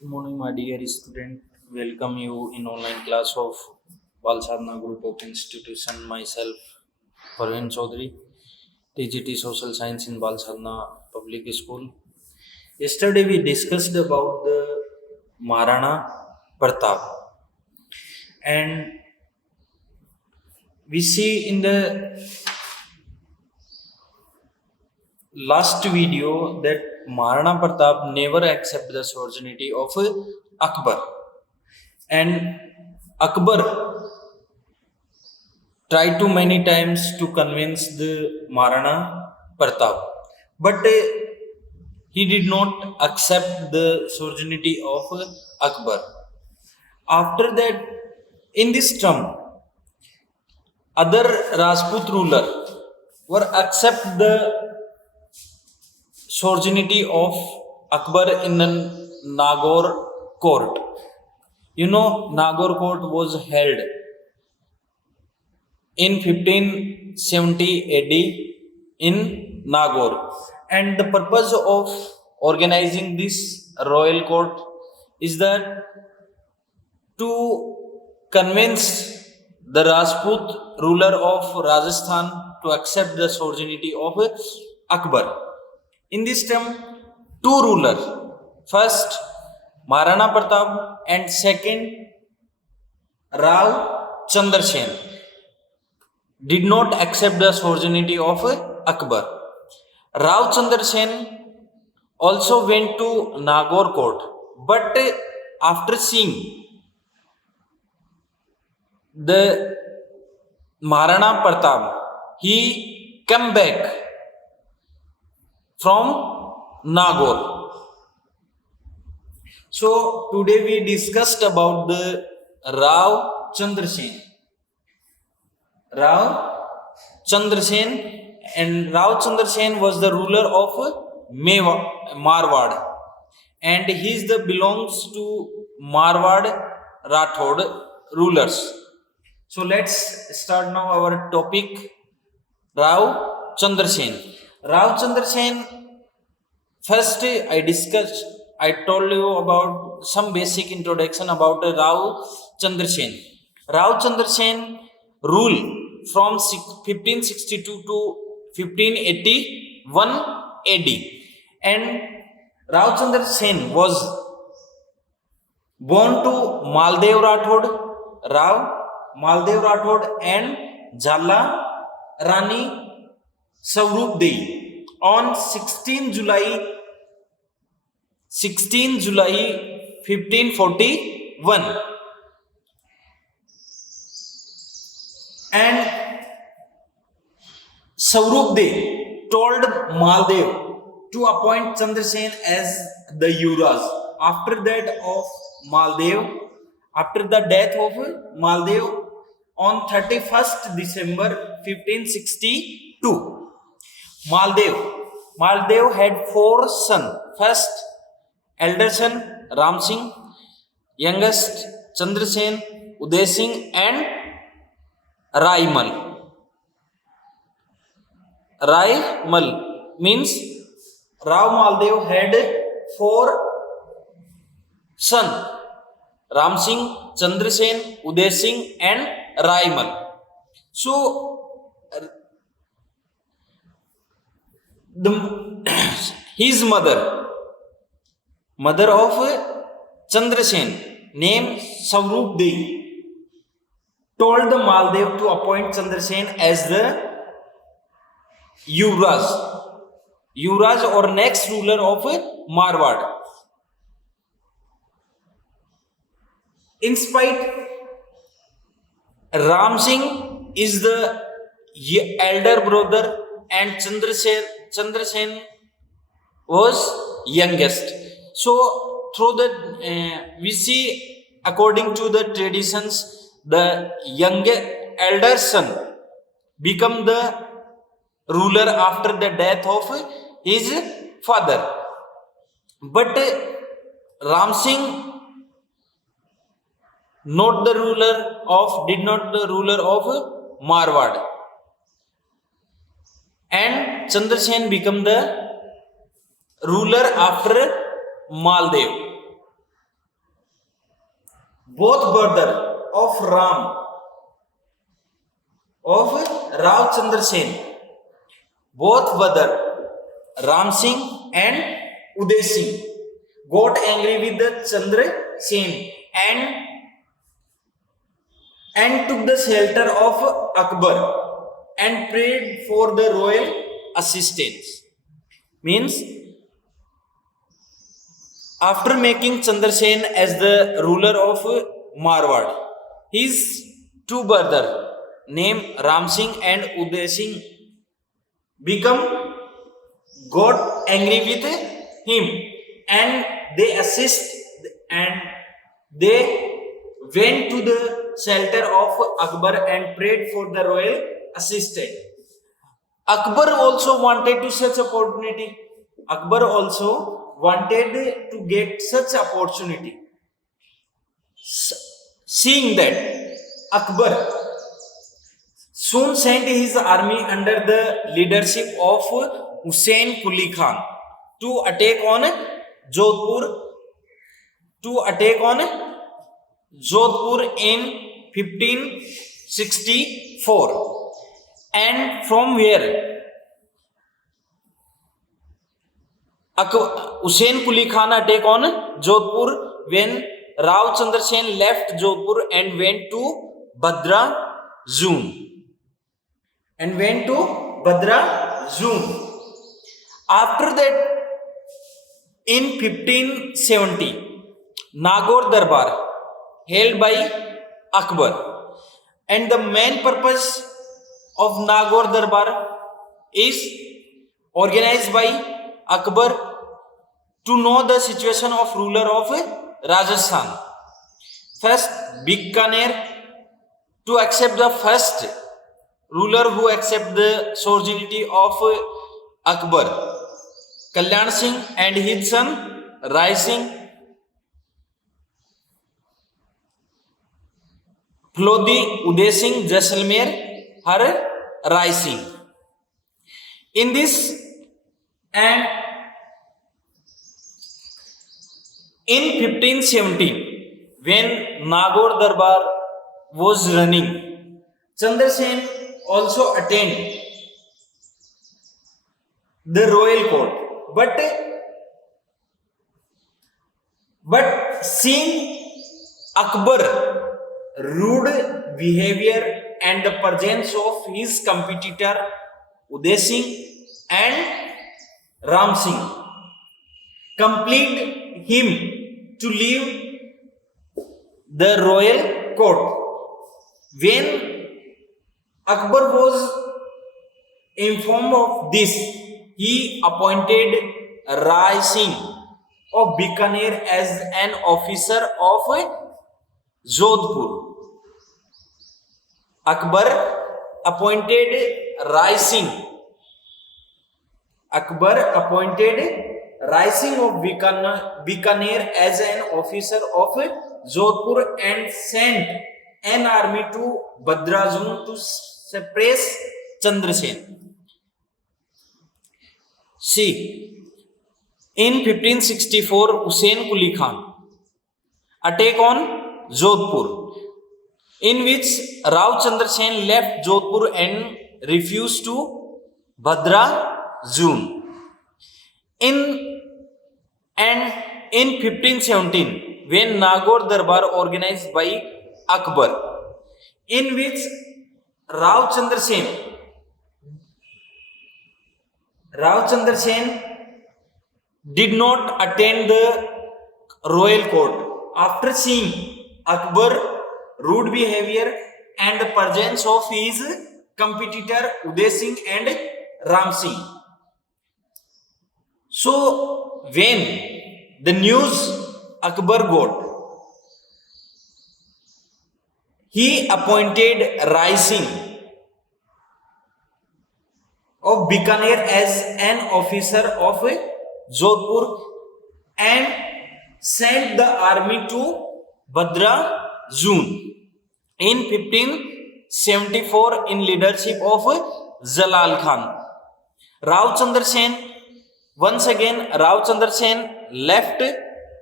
Good morning, my dear student. Welcome you in online class of Balsadna Group of Institution. Myself, Parveen Chaudhary, TGT Social Science in Balsadna Public School. Yesterday we discussed about the Maharana Pratap, and we see in the last video that Maharana Pratap never accepted the sovereignty of Akbar, and Akbar tried to many times to convince the Maharana Pratap, but he did not accept the sovereignty of Akbar. After that, in this term, other Rajput ruler were accept the sovereignty of Akbar in the Nagaur court. You know, Nagaur court was held in 1570 AD in Nagaur. And the purpose of organizing this royal court is that to convince the Rajput ruler of Rajasthan to accept the sovereignty of Akbar. In this term, two rulers, first Maharana Pratap and second Rao Chandra Sen, did not accept the sovereignty of Akbar. Rao Chandra Sen also went to Nagaur court, but after seeing the Maharana Pratap, he came back from Nagaur. So today we discussed about the Rao Chandra Sen. Rao Chandra Sen, and Rao Chandra Sen was the ruler of Marwad, and he is the belongs to Marwad Rathod rulers. So let's start now our topic. Rao Chandra Sen. Rao Chandra Sen. First, I told you about some basic introduction about Rao Chandra Sen. Rao Chandra Sen rule from 1562 to 1581 AD, and Rao Chandra Sen was born to Maldev Rathod, Rao Maldev Rathod and Jhala Rani Savrup Dei on 16 July 1541, and Savrup Dey told Maldev to appoint Chandra Sen as the Yuvraj. After that of Maldev, after the death of Maldev on 31st December 1562, Maldev had four sons. First, elder son Ram Singh, youngest Chandra Sen, Uday Singh, and Raimal. Raimal means Rao Maldev had four sons: Ram Singh, Chandra Sen, Uday Singh, and Raimal. So, his mother of Chandra Sen, named Savrup Dei, told the Maldev to appoint Chandra Sen as the Yuvraj or next ruler of Marwad. In spite, Ram Singh is the elder brother and Chandra Sen was youngest. So through the we see, according to the traditions, the elder son become the ruler after the death of his father. But Ram Singh did not the ruler of Marwad, and Chandra Sen become the ruler after Maldev. both brother of Rao Chandra Sen, both brother Ram Singh and Uday Singh got angry with the Chandra Sen and took the shelter of Akbar and prayed for the royal assistance. Means, after making Chandrasen as the ruler of Marwar, his two brothers named Ram Singh and Uday Singh got angry with him, and they went to the shelter of Akbar and prayed for the royal assistance. Akbar also wanted to such opportunity. Akbar also wanted to get such opportunity. Seeing that, Akbar soon sent his army under the leadership of Hussain Quli Khan to attack on Jodhpur in 1564, and from where Hussain Quli Khan attack on Jodhpur when Rao Chandra Sen left Jodhpur and went to Bhadra Zone. After that, in 1570, Nagaur Darbar held by Akbar, and the main purpose of Nagaur Darbar is organized by Akbar to know the situation of ruler of Rajasthan. First, Bikaner, to accept the first ruler who accept the sovereignty of Akbar, Kalyan Singh and his son Rai Singh, Lodi, Uday Singh, Jaisalmer, Har Rai Singh. In this, and in 1570, when Nagaur Darbar was running, Chandra Sen also attended the royal court, but seeing Akbar rude behavior and the presence of his competitor Uday Singh and Ram Singh, compelled him to leave the royal court. When Akbar was informed of this, he appointed Rai Singh of Bikaner as an officer of Jodhpur. Akbar appointed Rai Singh of Bikaner as an officer of Jodhpur and sent an army to Bhadra Zone to suppress Chandra Sen. See, in 1564, Hussain Quli Khan attack on Jodhpur, in which Rao Chandra Sen left Jodhpur and refused to Bhadra Zone. In 1517, when Nagaur Darbar organized by Akbar, in which Rao Chandra Sen did not attend the royal court after seeing Akbar rude behavior and the presence of his competitor Uday Singh and Ram Singh. So when the news Akbar got, he appointed Rai Singh of Bikaner as an officer of Jodhpur and sent the army to Bhadra Zone in 1574 in leadership of Jalal Khan. Rao Chandra Sen left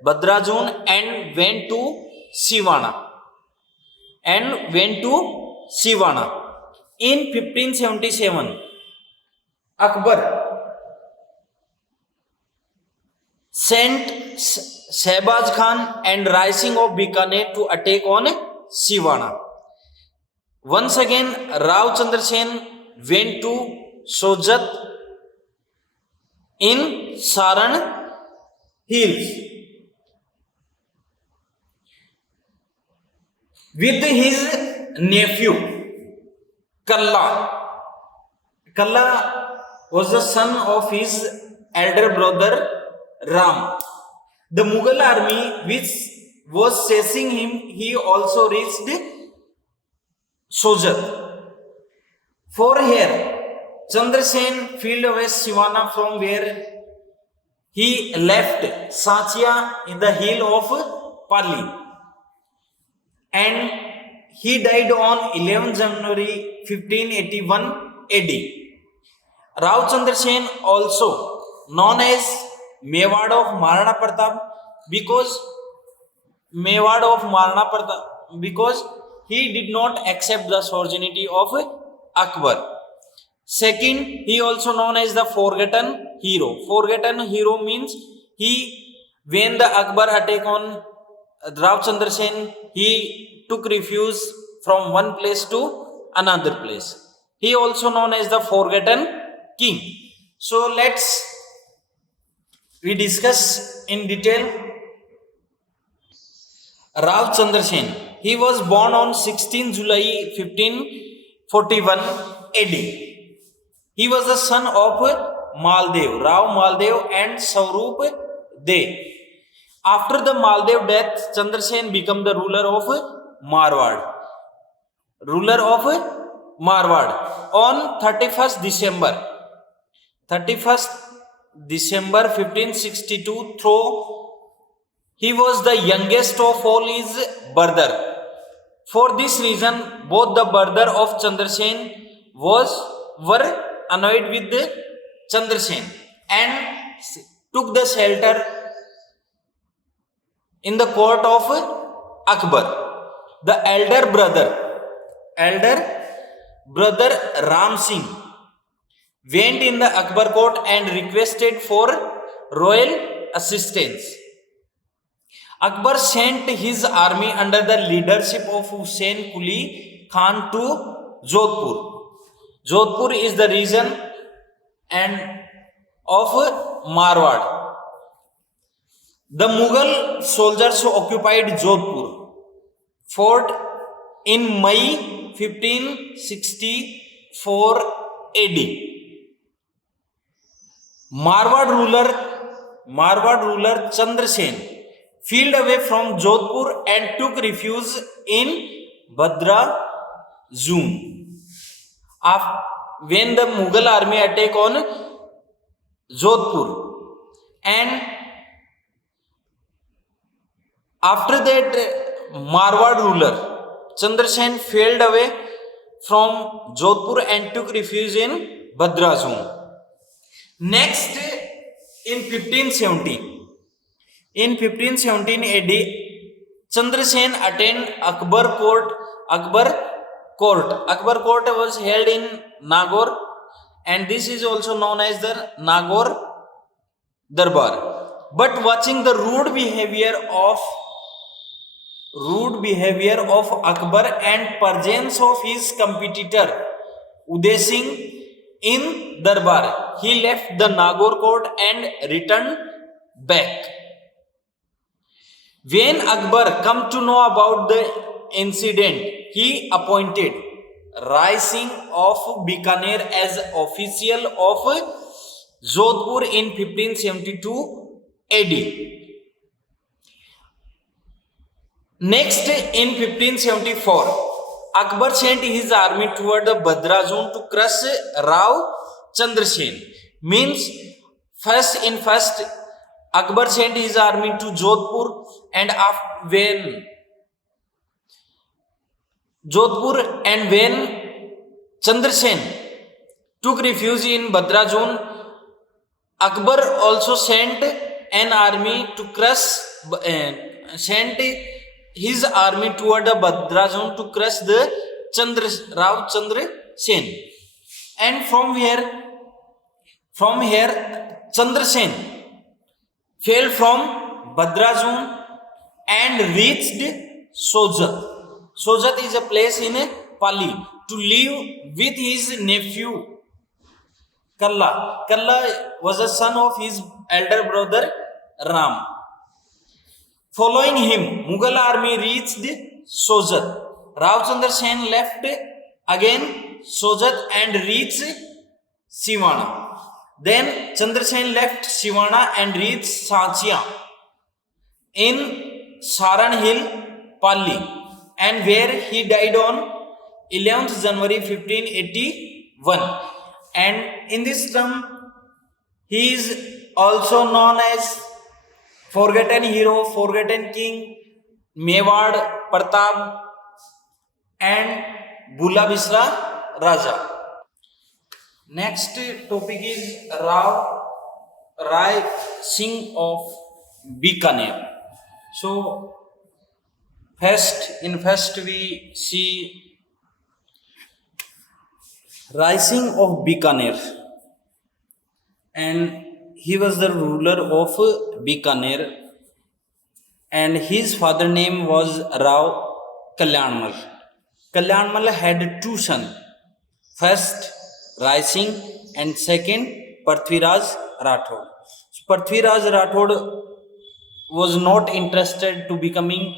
Bhadra Zone and went to Siwana. and went to Siwana. In 1577, Akbar sent Shahbaz Khan and Rai Singh of Bikaner to attack on Siwana. Once again, Rao Chandra Sen went to Sojat in Saran Hills with his nephew Kalla. Kalla was the son of his elder brother Ram. The Mughal army which was chasing him, he also reached Sojat. For here, Chandra Sen fled away Siwana from where he left Sachia in the hill of Pali, and he died on 11 January 1581 AD. Rao Chandra Sen, also known as Mewad of Maharana Pratap, because he did not accept the sovereignty of Akbar. Second, he also known as the forgotten hero. Forgotten hero means when the Akbar attack on Rao Chandra Sen, he took refuge from one place to another place. He also known as the forgotten king. So we discuss in detail Rao Chandra Sen. He was born on 16 July 1541 AD. He was the son of Maldev, Rao Maldev and Saurup De. After the Maldev death, Chandra Sen became the ruler of Marwad. On 31st December 1562, though he was the youngest of all his brother. For this reason, both the brother of Chandra Sen were annoyed with Chandra Sen and took the shelter in the court of Akbar. The elder brother Ram Singh went in the Akbar court and requested for royal assistance. Akbar sent his army under the leadership of Hussain Quli Khan to Jodhpur. Jodhpur is the region of Marwad. The Mughal soldiers occupied Jodhpur fort in May 1564 AD. Marwad ruler Chandra Sen fled away from Jodhpur and took refuge in Badra Zoom. When the Mughal army attacked on Jodhpur, and after that Marwad ruler Chandra Sen fled away from Jodhpur and took refuge in Badra Zoom. Next, in 1517 AD, Chandra Sen attended Akbar court. Akbar court was held in Nagaur, and this is also known as the Nagaur Darbar. But watching the rude behavior of Akbar and presence of his competitor Uday Singh in Darbar, he left the Nagaur court and returned back. When Akbar come to know about the incident, he appointed Rai Singh of Bikaner as official of Jodhpur in 1572 AD. Next, in 1574, Akbar sent his army toward the Badra zone to crush Rao Chandra Sen. Means, first, Akbar sent his army to Jodhpur, and when Chandra Sen took refuge in Badra zone, Akbar also sent an army to crush his army toward the Badrazun to crush the Rao Chandra Sen. And from here Chandra Sen fell from Badrazun and reached Sojat. Sojat is a place in Pali to live with his nephew Kalla. Kalla was a son of his elder brother Ram. Following him, Mughal army reached Sojat. Rao Chandra Sen left again Sojat and reached Siwana. Then Chandra Sen left Siwana and reached Sanchia in Saran Hill, Pali, and where he died on 11th January 1581. And in this term, he is also known as forgotten hero, forgotten king, Mewad Pratap, and Bula Bisra Raja. Next topic is Rai Singh of Bikaner. So first we see Rai Singh of Bikaner, and he was the ruler of Bikaner, and his father name was Rao Kalyanmal. Kalyanmal had two sons. First Rai Singh and second Prithviraj Rathod. Prithviraj Rathod was not interested to becoming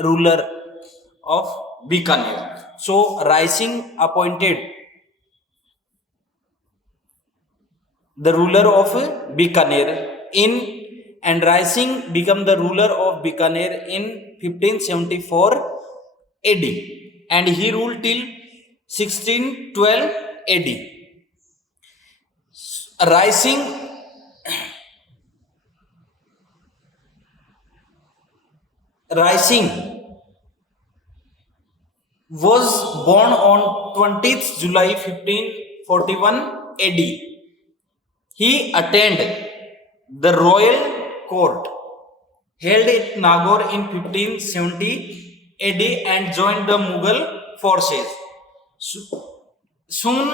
ruler of Bikaner. So Rai Singh appointed the ruler of Bikaner and Rai Singh became the ruler of Bikaner in 1574 AD, and he ruled till 1612 AD. Rai Singh was born on 20th July 1541 AD. He attended the royal court held at Nagaur in 1570 AD and joined the Mughal forces. Soon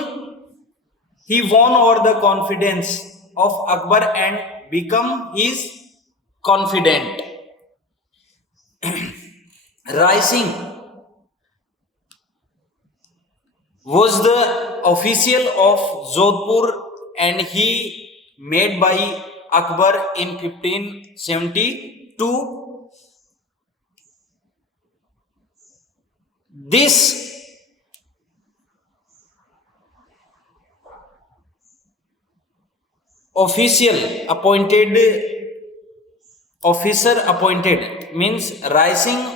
he won over the confidence of Akbar and became his confidant. Rai Singh was the official of Jodhpur and he made by Akbar in 1572. This officer appointed means Rai Singh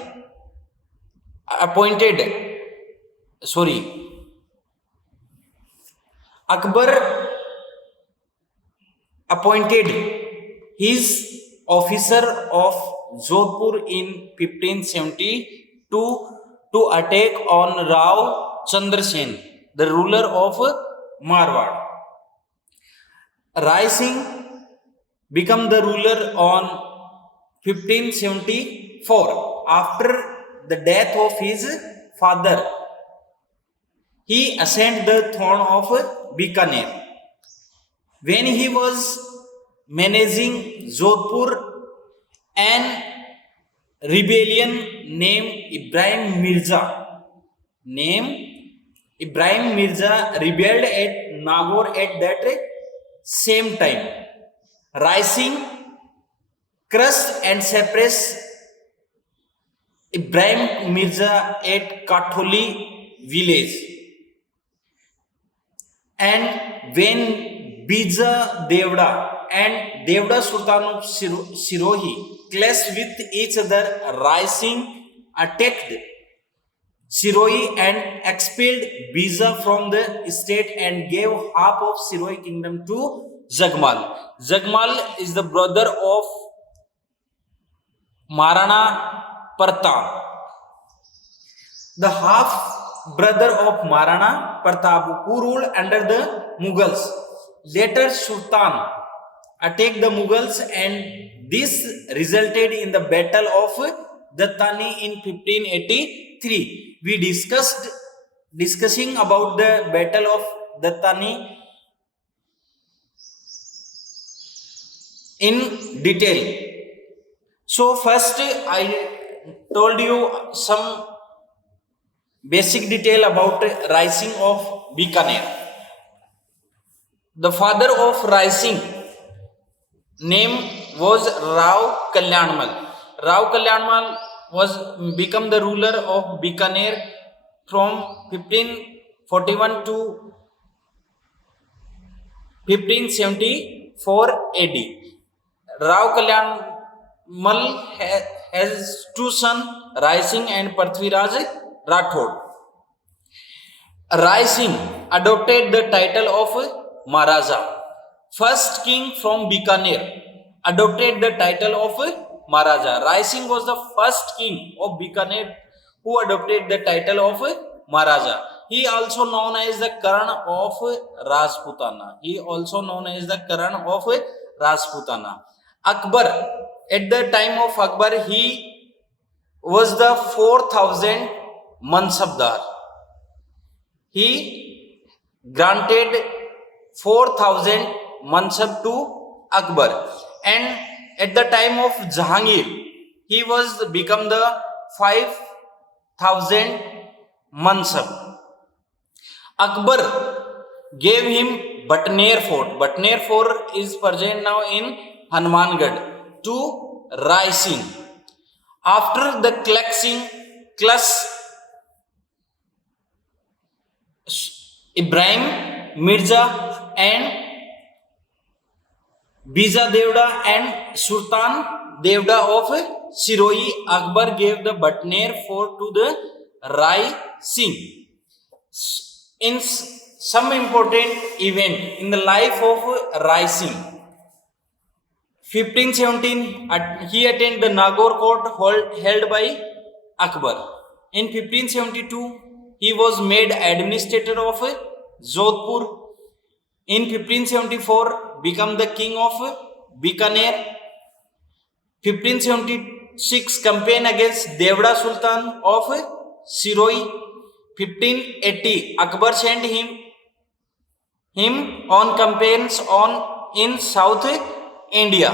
Akbar appointed his officer of Jodhpur in 1572 to attack on Rao Chandra Sen, the ruler of Marwar. Rai Singh became the ruler on 1574 after the death of his father. He ascended the throne of Bikaner. When he was managing Jodhpur, an rebellion named Ibrahim Mirza rebelled at Nagaur at that same time. Rai Singh crushed and suppressed Ibrahim Mirza at Katholi village. And when Bija Devda and Devda Sultan of Sirohi clashed with each other, Rai Singh attacked Sirohi and expelled Bija from the state and gave half of Sirohi kingdom to Jagmal. Jagmal is the brother of Maharana Pratap. The half brother of Maharana Pratap who ruled under the Mughals. Later Sultan attacked the Mughals and this resulted in the Battle of Dattani in 1583. We discussing about the battle of Dattani in detail. So first I told you some basic detail about rising of Bikaner. The father of rising name was Rao Kalyanmal. Rao Kalyanmal was become the ruler of Bikaner from 1541 to 1574 AD. Rao Kalyanmal has two sons, Rai Singh and Prithviraj Rathod. Rai Singh adopted the title of Maharaja. First king from Bikaner adopted the title of Maharaja. Rai Singh was the first king of Bikaner who adopted the title of Maharaja. He also known as the Karan of Rajputana. Akbar, at the time of Akbar, he was the 4,000 Mansabdar. He granted 4,000 Mansab to Akbar, and at the time of Jahangir, he was become the 5,000 Mansab. Akbar gave him Batner Fort. Batner Fort is present now in Hanumangarh to Rai Singh. After the clash, Ibrahim Mirza and Bija Devda and Sultan Devda of Siroi, Akbar gave the Batner Fort to the Rai Singh. In some important event in the life of Rai Singh, 1517, he attended the Nagaur court held by Akbar. In 1572, he was made administrator of Jodhpur. In 1574, became the king of Bikaner. 1576, campaign against Devda Sultan of Siroi. 1580, Akbar sent him on campaigns in South India.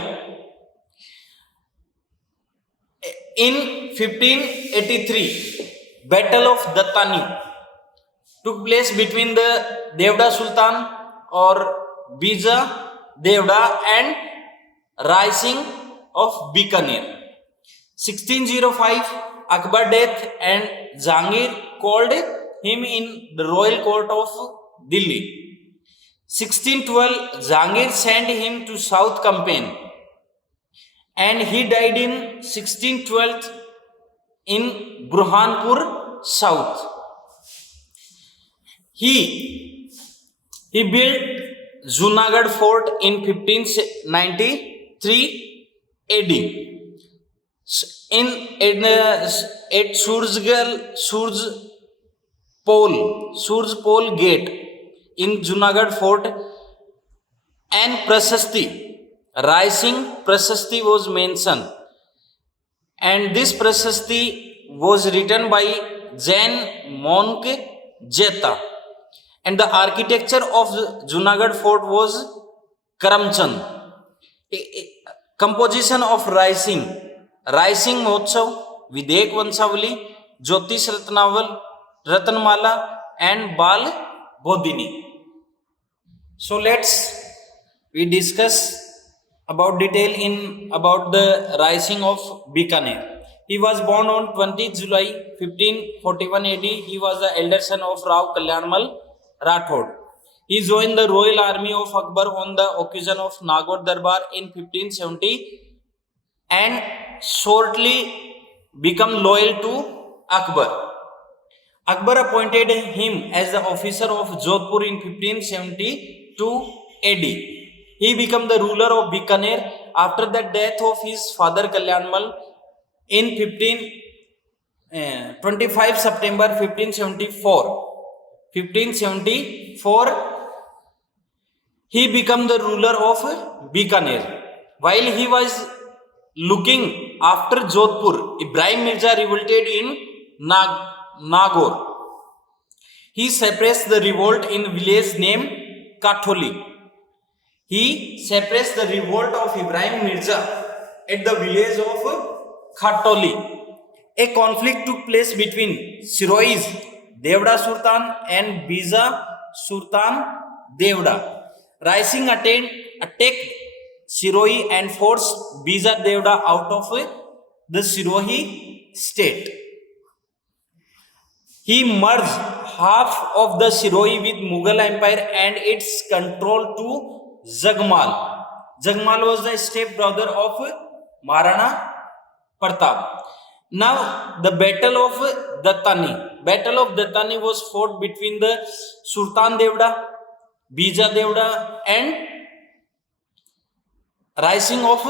In 1583, Battle of Dattani took place between the Devda Sultan or Bija Devda and Rai Singh of Bikaner. 1605, Akbar death and Jahangir called him in the royal court of Delhi. 1612, Jahangir sent him to South campaign, and he died in 1612 in Burhanpur South. He built Junagadh Fort in 1593 AD. At Surjpol Gate in Junagadh Fort, and Prasasti, Rai Singh Prasasti was mentioned, and this Prasasti was written by Jain monk Jeta, and the architecture of Junagadh Fort was Karamchand. Composition of Rai Singh Mahotsav, Videk Vanshavali, Jyotish Ratnamala and Bal Bodhini. So we discuss about detail about the Rai Singh of Bikaner. He was born on 20 July 1541 AD. He was the elder son of Rao Kalyanmal Rathod. He joined the royal army of Akbar on the occasion of Nagaur Darbar in 1570 and shortly become loyal to Akbar. Akbar appointed him as the officer of Jodhpur in 1572 AD. He became the ruler of Bikaner after the death of his father Kalyanmal in 25 September 1574. He became the ruler of Bikaner. While he was looking after Jodhpur, Ibrahim Mirza revolted in Nagaur. He suppressed the revolt in a village named Katholi. He suppressed the revolt of Ibrahim Mirza at the village of Khatoli. A conflict took place between Siroi's Devda Sultan and Bija Sultan Devda. Rising attacked Siroi and forced Bija Devda out of the Siroi state. He merged half of the Siroi with Mughal Empire and its control to Jagmal. Jagmal was the stepbrother of Maharana Pratap. Now, the Battle of Dattani. Battle of Dattani was fought between the Sultan Devda, Bija Devda, and rising of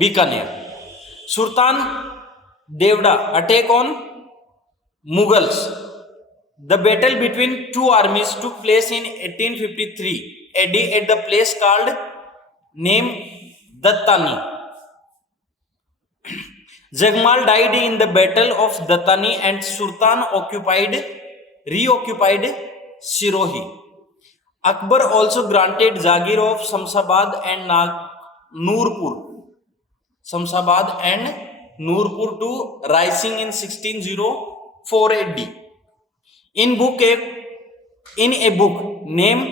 Bikaner. Sultan Devda attack on Mughals. The battle between two armies took place in 1853 AD at the place called named Dattani. Jagmal died in the battle of Dattani and Sultan reoccupied Sirohi. Akbar also granted Jagir of Samsabad and Nurpur to Rising in 1604 AD. In a book named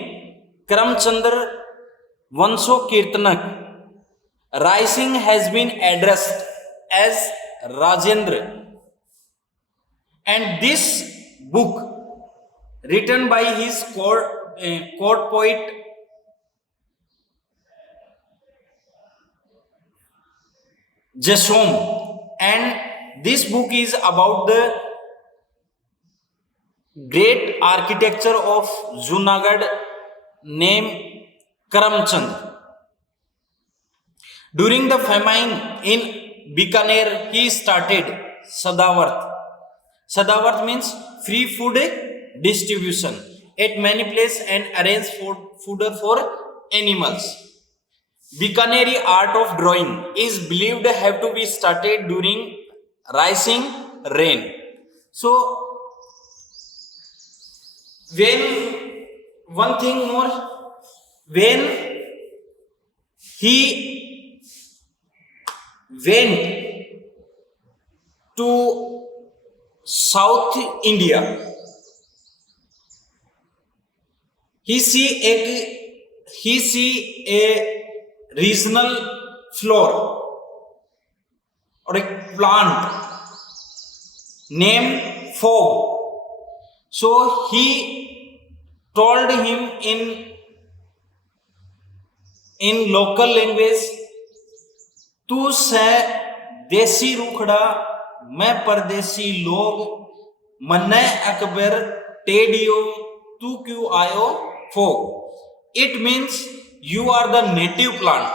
Karamchandra Vansho Kirtanak, Rising has been addressed as Rajendra, and this book, written by his court poet Jashom, and this book is about the great architecture of Junagadh named Karamchand. During the famine in Bikaner, he started Sadawarth. Sadawarth means free food distribution at many places and arranged fodder for animals. Bikaneri art of drawing is believed to have to be started during rising rain. So, when he went to South India, he see a regional flower or a plant named fog. So he told him in local language, तू से देसी रुखड़ा मैं परदेसी लोग मन्ने अकबर टेडियो तू क्यों आयो fog. It means you are the native plant.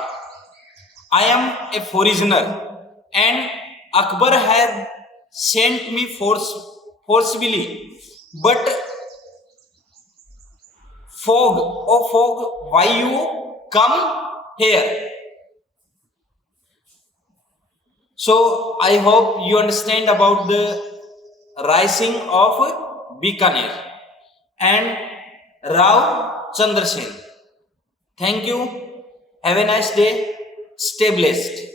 I am a foreigner and Akbar had sent me forcibly. But fog, oh fog, why you come here? So I hope you understand about the rising of Bikaner and Rao Chandrasen. Thank you. Have a nice day. Stay blessed.